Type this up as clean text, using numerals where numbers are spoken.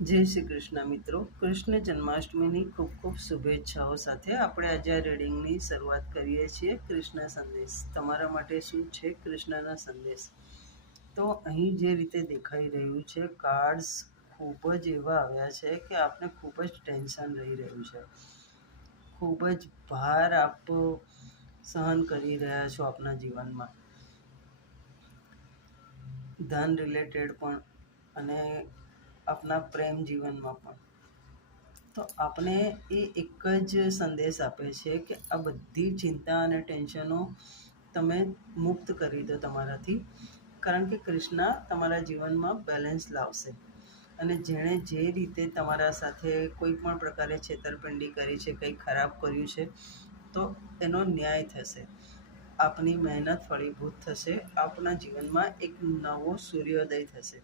જય શ્રી કૃષ્ણ મિત્રો. કૃષ્ણ જન્માષ્ટમીની ખૂબ ખૂબ શુભેચ્છાઓ સાથે આપણે આજે આ રીડિંગની શરૂઆત કરીએ છીએ. કૃષ્ણ સંદેશ તમારા માટે શું છે? કૃષ્ણના સંદેશ. તો અહીં જે રીતે દેખાઈ રહ્યું છે, કાર્ડ્સ ખૂબ જ એવા આવ્યા છે કે આપને ખૂબ જ ટેન્શન રહી રહ્યું છે. ખૂબ જ ભાર આપ સહન કરી રહ્યા છો આપના જીવનમાં, ધન રિલેટેડ પણ અને આપના પ્રેમ જીવનમાં પણ. તો આપણે એ એક જ સંદેશ આપે છે કે આ બધી ચિંતા અને ટેન્શનો તમે મુક્ત કરી દો તમારાથી, કારણ કે કૃષ્ણ તમારા જીવનમાં બેલેન્સ લાવશે. અને જેણે જે રીતે તમારા સાથે કોઈ પણ પ્રકારે છેતરપિંડી કરી છે, કંઈ ખરાબ કર્યું છે, તો એનો ન્યાય થશે. આપની મહેનત ફળીભૂત થશે. આપના જીવનમાં એક નવો સૂર્યોદય થશે.